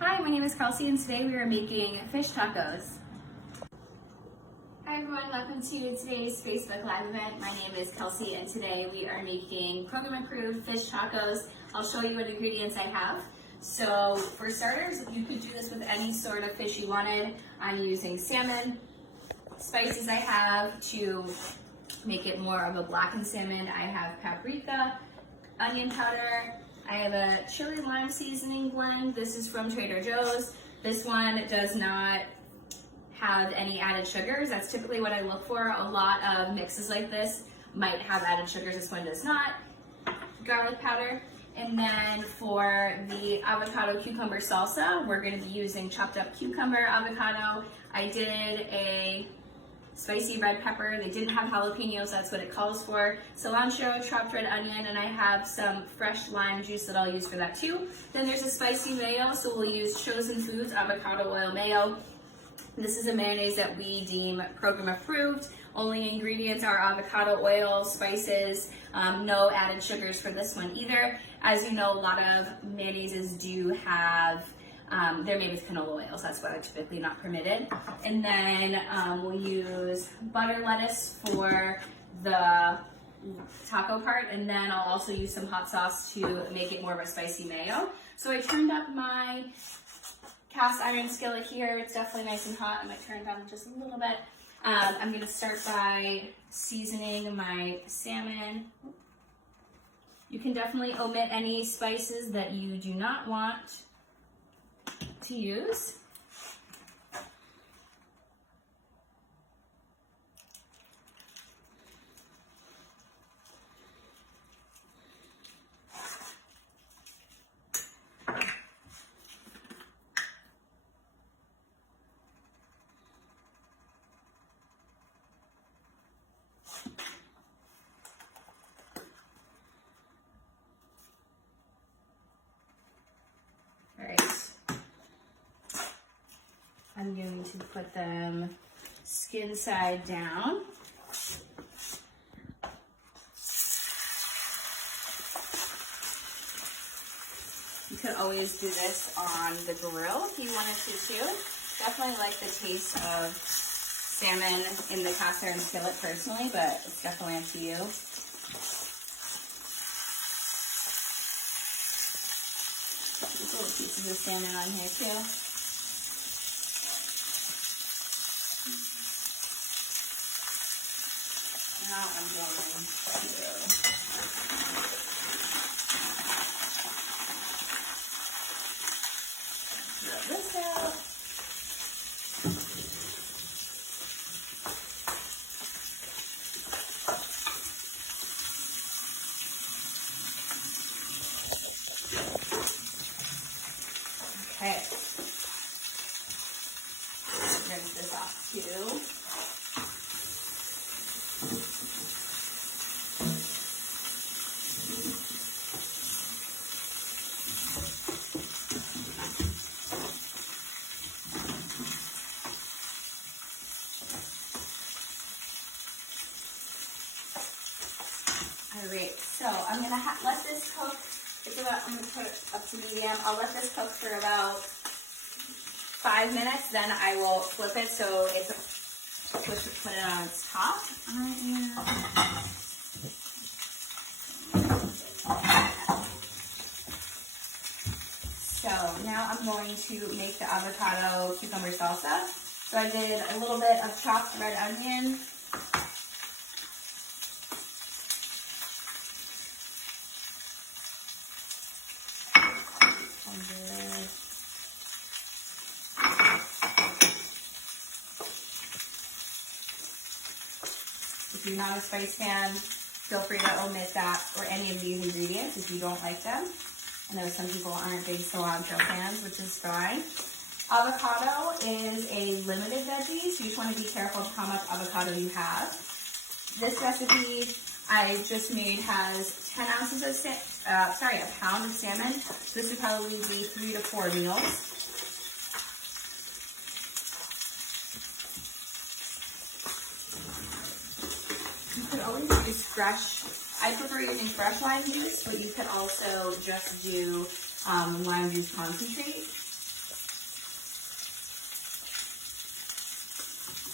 Hi, my name is Kelsey and today we are making fish tacos. Hi everyone, welcome to today's Facebook Live event. My name is Kelsey and today we are making program approved fish tacos. I'll show you what ingredients I have. So for starters, you could do this with any sort of fish you wanted. I'm using salmon. Spices I have to make it more of a blackened salmon. I have paprika, onion powder. I have a chili lime seasoning blend. This is from Trader Joe's. This one does not have any added sugars. That's typically what I look for. A lot of mixes like this might have added sugars. This one does not. Garlic powder. And then for the avocado cucumber salsa, we're going to be using chopped up cucumber, avocado. I did a spicy red pepper. They didn't have jalapenos, that's what it calls for. Cilantro, chopped red onion, and I have some fresh lime juice that I'll use for that too. Then there's a spicy mayo, so we'll use Chosen Foods avocado oil mayo. This is a mayonnaise that we deem program approved. Only ingredients are avocado oil, spices, no added sugars for this one either. As you know, a lot of mayonnaises do have they're made with canola oils. That's why it's typically not permitted. And then we'll use butter lettuce for the taco part, and then I'll also use some hot sauce to make it more of a spicy mayo. So I turned up my cast iron skillet here. It's definitely nice and hot. I might turn it down just a little bit. I'm going to start by seasoning my salmon. You can definitely omit any spices that you do not want to use. I'm going to put them skin side down. You could always do this on the grill if you wanted to too. Definitely like the taste of salmon in the cast iron skillet personally, but it's definitely up to you. These little pieces of salmon on here too. Now I'm going to rub this out. Okay. Rinse this off too. Alright, so I'm going to let this cook. I'm going to put it up to medium. I'll let this cook for about 5 minutes, then I will flip it so it's put it on its top. So now I'm going to make the avocado cucumber salsa. So I did a little bit of chopped red onion. If you're not a spice fan, feel free to omit that or any of these ingredients if you don't like them. I know some people aren't big cilantro fans, which is fine. Avocado is a limited veggie, so you just want to be careful of how much avocado you have. This recipe I just made has 10 ounces of a pound of salmon. So this would probably be 3 to 4 meals. You could always use fresh. I prefer using fresh lime juice, but you could also just do lime juice concentrate.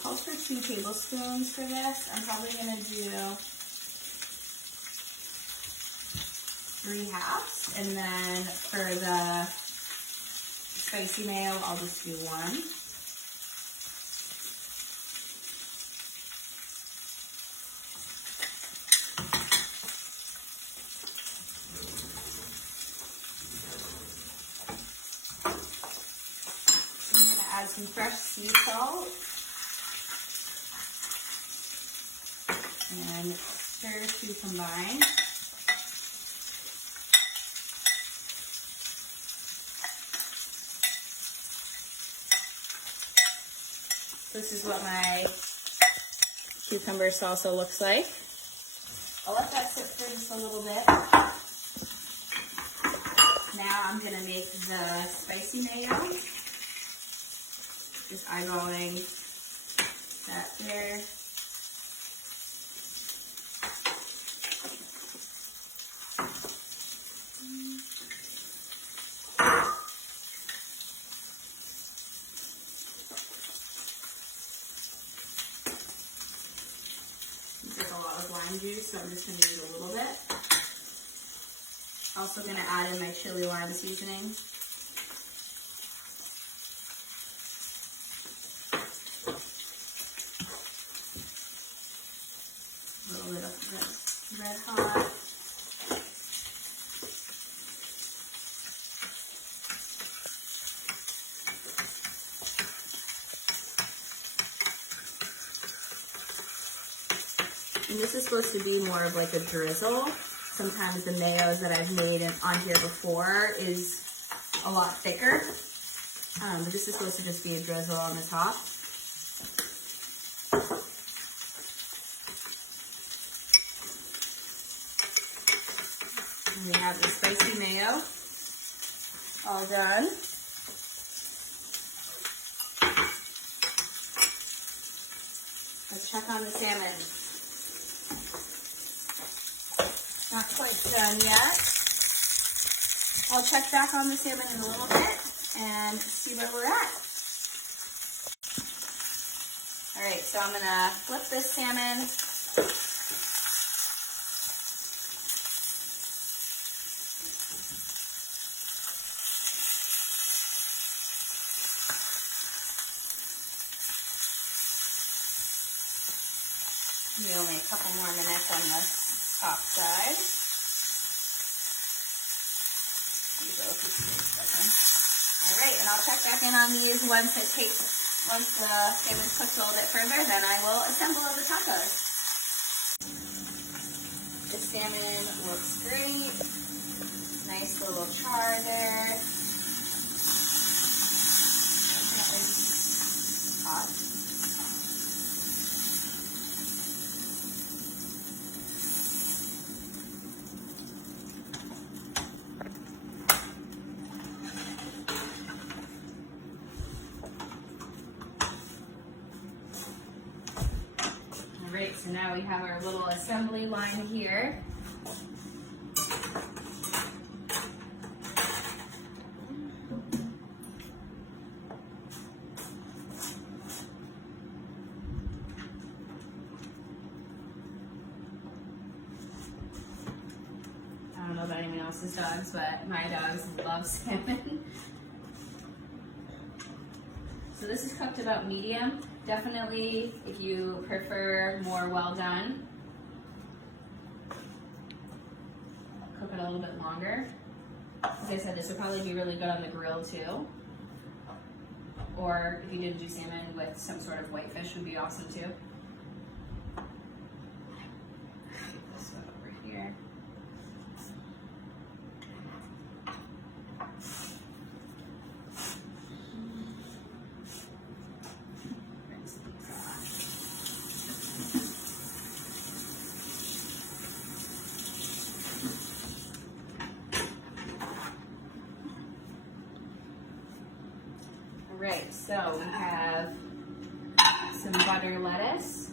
calls for 2 tablespoons for this. I'm probably gonna do 3/2, and then for the spicy mayo, I'll just do 1. I'm gonna add some fresh sea salt and stir to combine. This is what my cucumber salsa looks like. I'll let that sit for just a little bit. Now I'm gonna make the spicy mayo. Just eyeballing that there. There's a lot of lime juice, so I'm just going to use a little bit. Also going to add in my chili lime seasoning. A little bit of red hot. And this is supposed to be more of like a drizzle. Sometimes the mayos that I've made on here before is a lot thicker. But this is supposed to just be a drizzle on the top. And we have the spicy mayo all done. Let's check on the salmon. Not quite done yet. I'll check back on the salmon in a little bit and see where we're at. All right, so I'm gonna flip this salmon. Maybe only a couple more minutes on the top side. All right, and I'll check back in on these once the salmon's cooked a little bit further, then I will assemble the tacos. The salmon looks great. Nice little char there. Definitely hot. Great, so now we have our little assembly line here. I don't know about anyone else's dogs, but my dogs love salmon. So this is cooked about medium. Definitely, if you prefer more well done, cook it a little bit longer. As I said, this would probably be really good on the grill too. Or if you did do salmon with some sort of whitefish, would be awesome too. This one over here. Right, so we have some butter lettuce.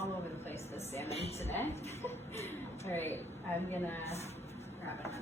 all over the place, this salmon today. All right, I'm gonna grab another.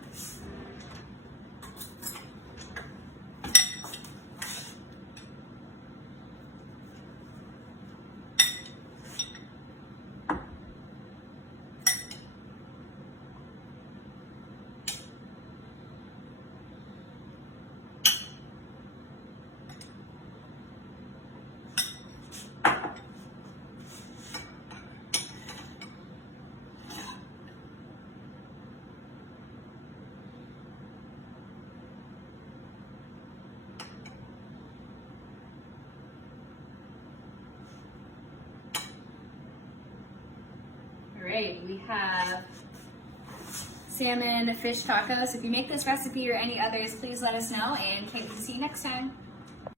Great, we have salmon fish tacos. If you make this recipe or any others, please let us know and can't wait to see you next time.